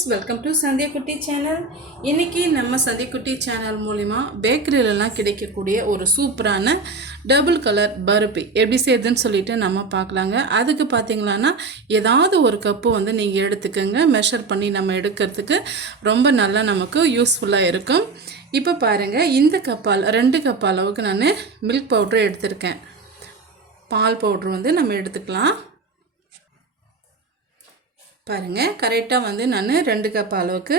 Friends welcome to Sandhiyakutti channel இன்றைக்கி நம்ம Sandhiyakutty channel மூலிமா பேக்கரியிலலாம் கிடைக்கக்கூடிய ஒரு சூப்பரான டபுள் கலர் பருப்பி எப்படி செய்யுதுன்னு சொல்லிட்டு நம்ம பார்க்கலாங்க. அதுக்கு பார்த்தீங்களான்னா ஏதாவது ஒரு கப்பு வந்து நீங்கள் எடுத்துக்கோங்க. மெஷர் பண்ணி நம்ம எடுக்கிறதுக்கு ரொம்ப நல்லா நமக்கு யூஸ்ஃபுல்லாக இருக்கும். இப்போ பாருங்கள் இந்த கப்பால் ரெண்டு கப் அளவுக்கு நான் மில்க் பவுட்ரு எடுத்திருக்கேன். பால் பவுட்ரு வந்து நம்ம எடுத்துக்கலாம். பாருங்கள் கரெக்டாக வந்து நான் ரெண்டு கப் அளவுக்கு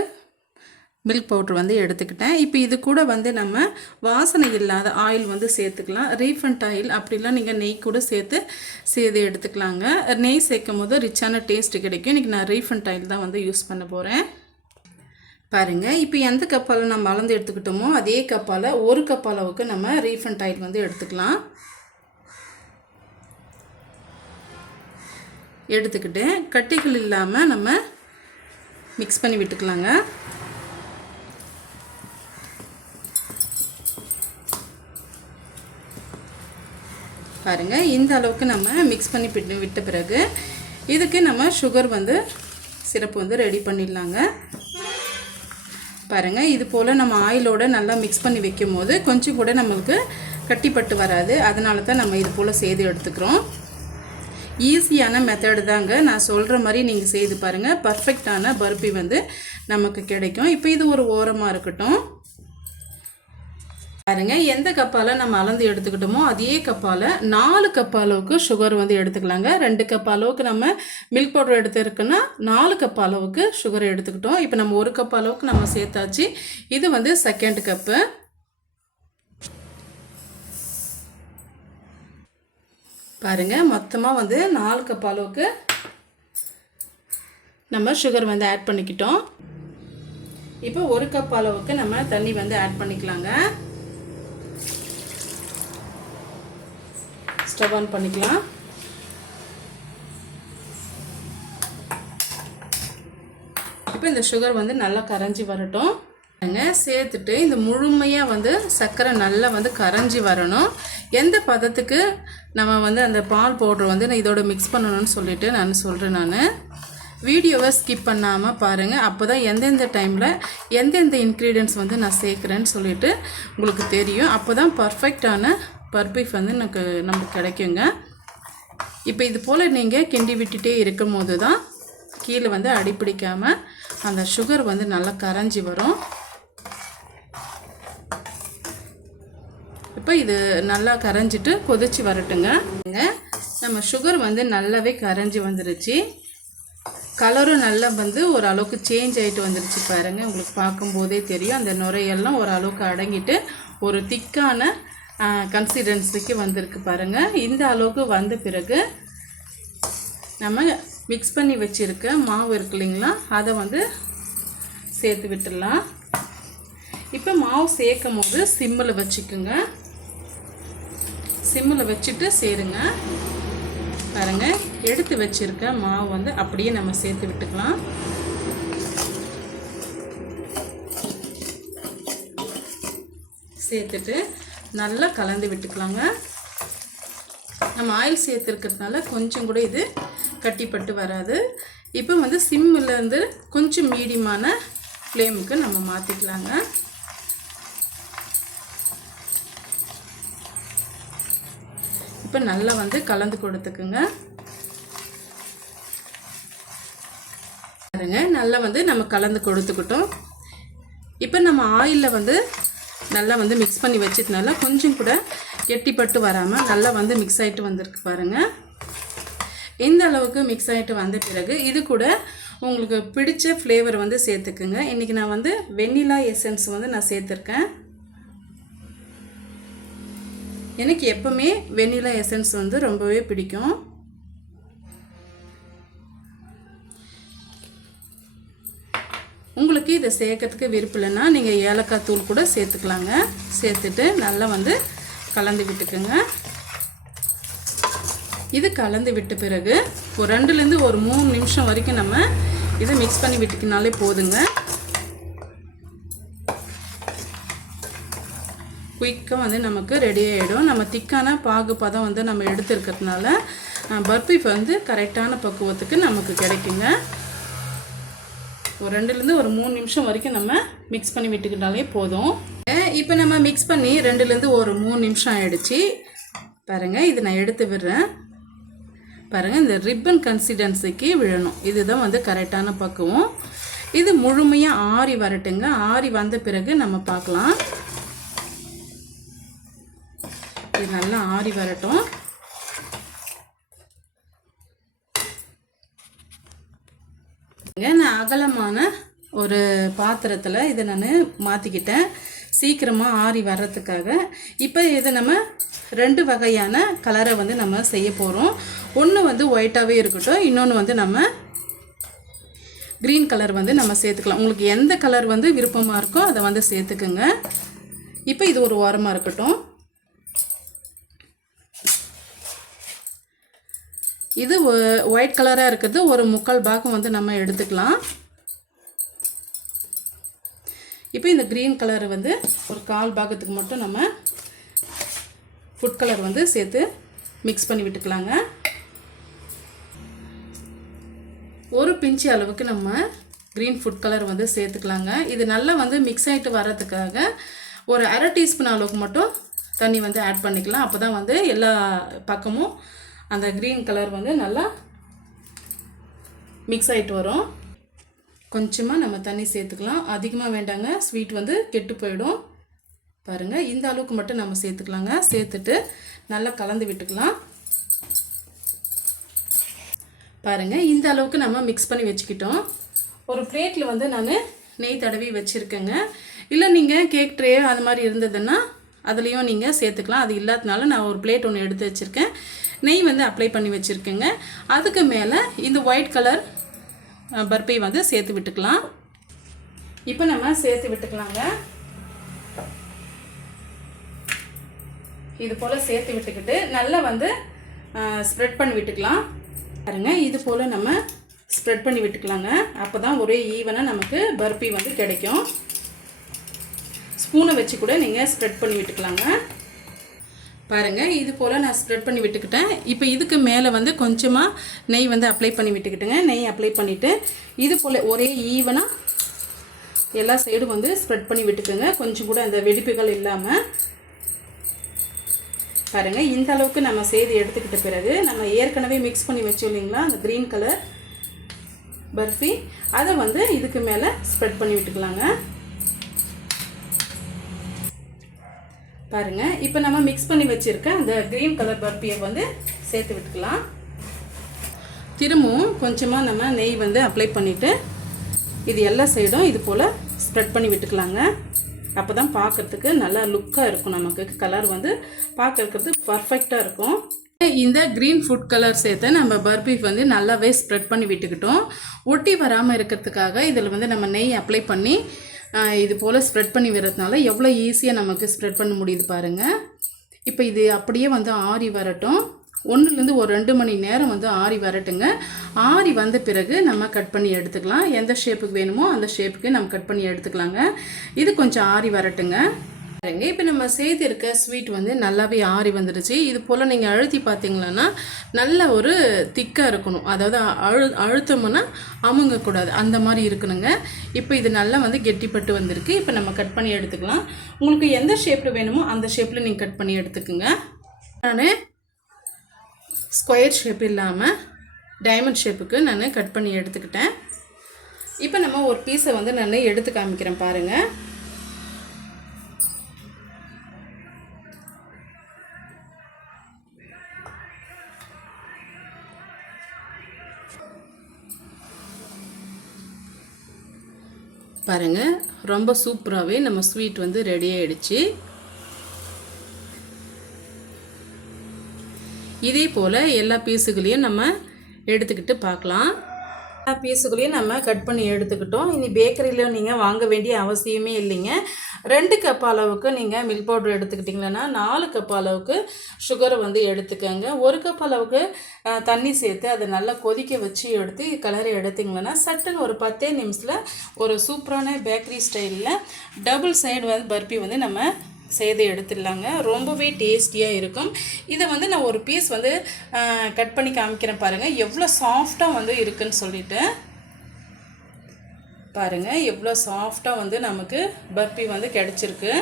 மில்க் பவுட்ரு வந்து எடுத்துக்கிட்டேன். இப்போ இது கூட வந்து நம்ம வாசனை இல்லாத ஆயில் வந்து சேர்த்துக்கலாம். ரீஃபண்ட் ஆயில் அப்படிலாம் நீங்கள் நெய் கூட சேர்த்து சேர்த்து எடுத்துக்கலாங்க. நெய் சேர்க்கும் போது ரிச்சான டேஸ்ட்டு கிடைக்கும். இன்றைக்கி நான் ரீஃபண்ட் ஆயில் தான் வந்து யூஸ் பண்ண போகிறேன் பாருங்கள் இப்போ எந்த கப்பால் நம்ம அளந்து எடுத்துக்கிட்டோமோ அதே கப்பால் ஒரு கப் அளவுக்கு நம்ம ரீஃபண்ட் ஆயில் வந்து எடுத்துக்கலாம். எடுத்துக்கிட்டு கட்டிகள் இல்லாமல் நம்ம மிக்ஸ் பண்ணி விட்டுக்கலாங்க. பாருங்கள் இந்த அளவுக்கு நம்ம மிக்ஸ் பண்ணி விட்டு விட்ட பிறகு இதுக்கு நம்ம சுகர் வந்து சிரப்பு வந்து ரெடி பண்ணிடலாங்க. பாருங்கள் இது போல் நம்ம ஆயிலோடு நல்லா மிக்ஸ் பண்ணி வைக்கும் போது கொஞ்சம் கூட நம்மளுக்கு கட்டிப்பட்டு வராது. அதனால தான் நம்ம இது போல் செய்து எடுத்துக்கிறோம். ஈஸியான மெத்தடு தாங்க நான் சொல்கிற மாதிரி நீங்கள் செய்து பாருங்கள் பர்ஃபெக்டான பர்பி வந்து நமக்கு கிடைக்கும். இப்போ இது ஒரு ஓரமாக இருக்கட்டும். பாருங்க எந்த கப்பால் நம்ம அளந்து எடுத்துக்கிட்டோமோ அதே கப்பால் நாலு கப் அளவுக்கு சுகர் வந்து எடுத்துக்கலாங்க. ரெண்டு கப் அளவுக்கு நம்ம மில்க் பவுடர் எடுத்துருக்குன்னா நாலு கப் அளவுக்கு சுகர் எடுத்துக்கிட்டோம். இப்போ நம்ம ஒரு கப் அளவுக்கு நம்ம சேர்த்தாச்சு. இது வந்து செகண்ட் கப்பு பாருங்கள் மொத்தமாக வந்து நாலு கப் அளவுக்கு நம்ம சுகர் வந்து ஆட் பண்ணிக்கிட்டோம். இப்போ ஒரு கப் அளவுக்கு நம்ம தண்ணி வந்து ஆட் பண்ணிக்கலாங்க. ஸ்டவ் ஆன் பண்ணிக்கலாம். இப்போ இந்த சுகர் வந்து நல்லா கரைஞ்சி வரட்டும். சேர்த்துட்டு இந்த முழுமையாக வந்து சர்க்கரை நல்லா வந்து கரைஞ்சி வரணும். எந்த பதத்துக்கு நம்ம வந்து அந்த பால் பவுட்ரு வந்து நான் இதோட மிக்ஸ் பண்ணணும்னு சொல்லிட்டு நான் சொல்கிறேன் நான். வீடியோவை ஸ்கிப் பண்ணாமல் பாருங்கள் அப்போ தான் எந்தெந்த டைமில் எந்தெந்த இன்க்ரீடியன்ஸ் வந்து நான் சேர்க்குறேன்னு சொல்லிட்டு உங்களுக்கு தெரியும். அப்போ தான் பர்ஃபெக்டான பர்பீஃப் வந்து எனக்கு நமக்கு கிடைக்குங்க. இப்போ இது போல் நீங்கள் கிண்டி விட்டுட்டே இருக்கும் போது தான் கீழே வந்து அடிப்பிடிக்காமல் அந்த சுகர் வந்து நல்லா கரைஞ்சி வரும். இப்போ இது நல்லா கரைஞ்சிட்டு கொதிச்சு வரட்டுங்க. நம்ம சுகர் வந்து நல்லாவே கரைஞ்சி வந்துருச்சு. கலரும் நல்லா வந்து ஓரளவுக்கு சேஞ்ச் ஆகிட்டு வந்துருச்சு பாருங்கள் உங்களுக்கு பார்க்கும்போதே தெரியும். அந்த நுரையெல்லாம் ஓரளவுக்கு அடங்கிட்டு ஒரு திக்கான கன்சிஸ்டன்சிக்கு வந்திருக்கு பாருங்கள் இந்த அளவுக்கு வந்த பிறகு நம்ம மிக்ஸ் பண்ணி வச்சுருக்க மாவு இருக்கு இல்லைங்களா? அதை வந்து சேர்த்து விட்டுடலாம். இப்போ மாவு சேர்க்கும் போது சிம்மில் வச்சுக்கோங்க. சிம்மில் வச்சுட்டு சேருங்க. பாருங்க எடுத்து வச்சுருக்க மாவு வந்து அப்படியே நம்ம சேர்த்து விட்டுக்கலாம். சேர்த்துட்டு நல்லா கலந்து விட்டுக்கலாங்க. நம்ம ஆயில் சேர்த்துருக்கிறதுனால கொஞ்சம் கூட இது கட்டிப்பட்டு வராது. இப்போ வந்து சிம்மிலேருந்து கொஞ்சம் மீடியமான ஃப்ளேமுக்கு நம்ம மாற்றிக்கலாங்க இப்போ நல்லா வந்து கலந்து கொடுத்துக்குங்க. பாருங்க நல்லா வந்து நம்ம கலந்து கொடுத்துக்கிட்டோம். இப்போ நம்ம ஆயிலில் வந்து நல்லா வந்து மிக்ஸ் பண்ணி வச்சதுனால கொஞ்சம் கூட கெட்டிப்பட்டு வராமல் நல்லா வந்து மிக்ஸ் ஆகிட்டு வந்திருக்கு பாருங்கள் இந்த அளவுக்கு மிக்ஸ் ஆகிட்டு வந்த பிறகு இது கூட உங்களுக்கு பிடிச்ச ஃப்ளேவர் வந்து சேர்த்துக்குங்க. இன்றைக்கி நான் வந்து வெண்ணிலா எசன்ஸ் வந்து நான் சேர்த்துருக்கேன். எனக்கு எப்பவுமே வெண்ணிலா எசன்ஸ் வந்து ரொம்பவே பிடிக்கும். உங்களுக்கு இதை சேர்க்கறதுக்கு விருப்பம் இல்லைன்னா நீங்கள் ஏலக்காய் தூள் கூட சேர்த்துக்கலாங்க. சேர்த்துட்டு நல்லா வந்து கலந்து விட்டுக்குங்க. இது கலந்து விட்ட பிறகு ஒரு ரெண்டுலேருந்து ஒரு மூணு நிமிஷம் வரைக்கும் நம்ம இதை மிக்ஸ் பண்ணி விட்டுக்கினாலே போதுங்க. குயிக்காக வந்து நமக்கு ரெடி ஆகிடும் நம்ம திக்கான பாகு பதம் வந்து நம்ம எடுத்துருக்கிறதுனால பர்பி வந்து கரெக்டான பக்குவத்துக்கு நமக்கு கிடைக்குங்க. ஒரு ரெண்டுலேருந்து ஒரு மூணு நிமிஷம் வரைக்கும் நம்ம மிக்ஸ் பண்ணி விட்டுக்கிட்டாலே போதும். இப்போ நம்ம மிக்ஸ் பண்ணி ரெண்டுலேருந்து ஒரு மூணு நிமிஷம் ஆகிடுச்சி பாருங்கள் இது நான் எடுத்து விடுறேன். பாருங்கள் இந்த ரிப்பன் கன்சிஸ்டன்சிக்கு விழணும். இதுதான் வந்து கரெக்டான பக்குவம். இது முழுமையாக ஆறி வரட்டுங்க. ஆறி வந்த பிறகு நம்ம பார்க்கலாம் இது நல்லா ஆறி வரட்டும். நான் அகலமான ஒரு பாத்திரத்தில் இதை நான் மாற்றிக்கிட்டேன் சீக்கிரமாக ஆறி வர்றதுக்காக. இப்போ இதை நம்ம ரெண்டு வகையான கலரை வந்து நம்ம செய்ய போகிறோம் ஒன்று வந்து ஒயிட்டாகவே இருக்கட்டும் இன்னொன்று வந்து நம்ம க்ரீன் கலர் வந்து நம்ம சேர்த்துக்கலாம். உங்களுக்கு எந்த கலர் வந்து விருப்பமாக இருக்கோ அதை வந்து சேர்த்துக்குங்க. இப்போ இது ஒரு ஓரமாக இருக்கட்டும். இது ஒயிட் கலராக இருக்கிறது ஒரு முக்கால் பாகம் வந்து நம்ம எடுத்துக்கலாம். இப்போ இந்த க்ரீன் கலர் வந்து ஒரு கால் பாகத்துக்கு மட்டும் நம்ம ஃபுட் கலர் வந்து சேர்த்து மிக்ஸ் பண்ணி விட்டுக்கலாங்க. ஒரு பிஞ்சு அளவுக்கு நம்ம க்ரீன் ஃபுட் கலர் வந்து சேர்த்துக்கலாங்க. இது நல்லா வந்து மிக்ஸ் ஆகிட்டு வர்றதுக்காக ஒரு அரை டீஸ்பூன் அளவுக்கு மட்டும் தண்ணி வந்து ஆட் பண்ணிக்கலாம். அப்போ தான் வந்து எல்லா பக்கமும் அந்த க்ரீன் கலர் வந்து நல்லா மிக்ஸ் ஆகிட்டு வரும். கொஞ்சமாக நம்ம தண்ணி சேர்த்துக்கலாம். அதிகமாக வேண்டாங்க. ஸ்வீட் வந்து கெட்டு போயிடும். பாருங்கள் இந்த அளவுக்கு மட்டும் நம்ம சேர்த்துக்கலாங்க. சேர்த்துட்டு நல்லா கலந்து விட்டுக்கலாம். பாருங்கள் இந்த அளவுக்கு நம்ம மிக்ஸ் பண்ணி வச்சுக்கிட்டோம். ஒரு பிளேட்டில் வந்து நான் நெய் தடவி வச்சுருக்கேங்க. இல்லை நீங்கள் கேக் ட்ரே அது மாதிரி இருந்ததுன்னா அதுலேயும் நீங்கள் சேர்த்துக்கலாம். அது இல்லாதனால நான் ஒரு பிளேட் ஒன்று எடுத்து வச்சுருக்கேன். நெய் வந்து அப்ளை பண்ணி வச்சுருக்கேங்க. அதுக்கு மேலே இந்த ஒயிட் கலர் பர்பி வந்து சேர்த்து விட்டுக்கலாம். இப்போ நம்ம சேர்த்து விட்டுக்கலாங்க. இது போல் சேர்த்து விட்டுக்கிட்டு நல்லா வந்து ஸ்ப்ரெட் பண்ணி விட்டுக்கலாம். பாருங்க இது போல் நம்ம ஸ்ப்ரெட் பண்ணி விட்டுக்கலாங்க. அப்போ தான் ஒரே ஈவனாக நமக்கு பர்பி வந்து கிடைக்கும். ஸ்பூனை வச்சு கூட நீங்கள் ஸ்ப்ரெட் பண்ணி விட்டுக்கலாங்க. பாருங்கள் இது போல் நான் ஸ்ப்ரெட் பண்ணி விட்டுக்கிட்டேன். இப்போ இதுக்கு மேலே வந்து கொஞ்சமாக நெய் வந்து அப்ளை பண்ணி விட்டுக்கிட்டுங்க. நெய் அப்ளை பண்ணிவிட்டு இது போல் ஒரே ஈவனாக எல்லா சைடும் வந்து ஸ்ப்ரெட் பண்ணி விட்டுக்கோங்க. கொஞ்சம் கூட அந்த வெடிப்புகள் இல்லாமல் பாருங்கள் இந்த அளவுக்கு நம்ம செய்து எடுத்துக்கிட்ட பிறகு நம்ம ஏற்கனவே மிக்ஸ் பண்ணி வச்சோம் இல்லைங்களா? அந்த க்ரீன் கலர் பர்ஃபி அதை வந்து இதுக்கு மேலே ஸ்ப்ரெட் பண்ணி விட்டுக்கலாங்க. பாருங்கள் இப்போ நம்ம மிக்ஸ் பண்ணி வச்சுருக்க அந்த க்ரீன் கலர் பர்ஃபியை வந்து சேர்த்து விட்டுக்கலாம். திரும்பவும் கொஞ்சமாக நம்ம நெய் வந்து அப்ளை பண்ணிவிட்டு இது எல்லா சைடும் இது போல் ஸ்ப்ரெட் பண்ணி விட்டுக்கலாங்க. அப்போ தான் பார்க்குறதுக்கு நல்லா லுக்காக இருக்கும் நமக்கு. கலர் வந்து பார்க்குறதுக்கு பர்ஃபெக்டாக இருக்கும். இந்த க்ரீன் ஃபுட் கலர் சேர்த்து நம்ம பர்பி வந்து நல்லாவே ஸ்ப்ரெட் பண்ணி விட்டுக்கிட்டோம். ஒட்டி வராமல் இருக்கிறதுக்காக இதில் வந்து நம்ம நெய் அப்ளை பண்ணி இது போல் ஸ்ப்ரெட் பண்ணி விடுறதுனால எவ்வளோ ஈஸியாக நமக்கு ஸ்ப்ரெட் பண்ண முடியுது பாருங்கள் இப்போ இது அப்படியே வந்து ஆறி வரட்டும். ஒன்றுலேருந்து ஒரு ரெண்டு மணி நேரம் வந்து ஆறி வரட்டுங்க. ஆறி வந்த பிறகு நம்ம கட் பண்ணி எடுத்துக்கலாம். எந்த ஷேப்புக்கு வேணுமோ அந்த ஷேப்புக்கு நம்ம கட் பண்ணி எடுத்துக்கலாங்க. இது கொஞ்சம் ஆறி வரட்டுங்க. பாருங்க. இப்போ நம்ம செய்திருக்க ஸ்வீட் வந்து நல்லாவே ஆறி வந்துடுச்சு. இது போல் நீங்கள் அழுத்தி பார்த்தீங்களன்னா நல்ல ஒரு திக்காக இருக்கணும். அதாவது அழு அழுத்தமுன்னா அமுங்கக்கூடாது. அந்த மாதிரி இருக்கணுங்க. இப்போ இது நல்லா வந்து கெட்டிப்பட்டு வந்திருக்கு. இப்போ நம்ம கட் பண்ணி எடுத்துக்கலாம். உங்களுக்கு எந்த ஷேப்பில் வேணுமோ அந்த ஷேப்பில் நீங்கள் கட் பண்ணி எடுத்துக்கோங்க. நான் ஸ்கொயர் ஷேப் இல்லாமல் டைமண்ட் ஷேப்புக்கு நான் கட் பண்ணி எடுத்துக்கிட்டேன். இப்போ நம்ம ஒரு பீஸை வந்து நான் எடுத்து காமிக்கிறேன் பாருங்கள் பாருங்கள் ரொம்ப சூப்பராகவே நம்ம ஸ்வீட் வந்து ரெடி ஆகிடுச்சு இதே போல் எல்லா பீஸுகளையும் நம்ம எடுத்துக்கிட்டு பார்க்கலாம். பீஸுக்குள்ளேயும் பீஸுகளையும் நம்ம கட் பண்ணி எடுத்துக்கிட்டோம். இனி பேக்கரியில் நீங்கள் வாங்க வேண்டிய அவசியமே இல்லைங்க. ரெண்டு கப் அளவுக்கு நீங்கள் மில்க் பவுடர் எடுத்துக்கிட்டிங்களன்னா நாலு கப் அளவுக்கு சுகரை வந்து எடுத்துக்கோங்க. ஒரு கப் அளவுக்கு தண்ணி சேர்த்து அதை நல்லா கொதிக்க வச்சு எடுத்து கலரை எடுத்திங்கன்னா சட்டுன்னு ஒரு பத்தே நிமிஷத்தில் ஒரு சூப்பரான பேக்கரி ஸ்டைலில் டபுள் சைடு வந்து பர்பி வந்து நம்ம செய்து எடுத்துடலாங்க. ரொம்பவே டேஸ்டியாக இருக்கும். இதை வந்து நான் ஒரு பீஸ் வந்து கட் பண்ணி காமிக்கிறேன் பாருங்கள் எவ்வளோ சாஃப்டாக வந்து இருக்குன்னு சொல்லிட்டு. பாருங்கள் எவ்வளோ சாஃப்டாக வந்து நமக்கு பர்பி வந்து கிடச்சிருக்கு.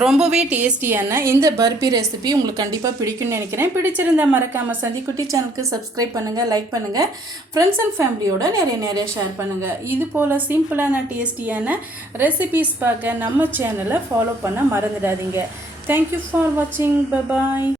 ரொம்பவே டேஸ்டியான இந்த பர்பி ரெசிபி உங்களுக்கு கண்டிப்பாக பிடிக்கும்னு நினைக்கிறேன். பிடிச்சிருந்தா மறக்காமல் சந்திக்குட்டி சேனலுக்கு சப்ஸ்கிரைப் பண்ணுங்கள் லைக் பண்ணுங்கள் ஃப்ரெண்ட்ஸ் அண்ட் ஃபேமிலியோட நிறைய நிறைய ஷேர் பண்ணுங்கள் இது போல் சிம்பிளான டேஸ்டியான ரெசிபிஸ் பார்க்க நம்ம சேனலை ஃபாலோ பண்ண மறந்துடாதீங்க. தேங்க்யூ ஃபார் வாட்சிங் பபாய்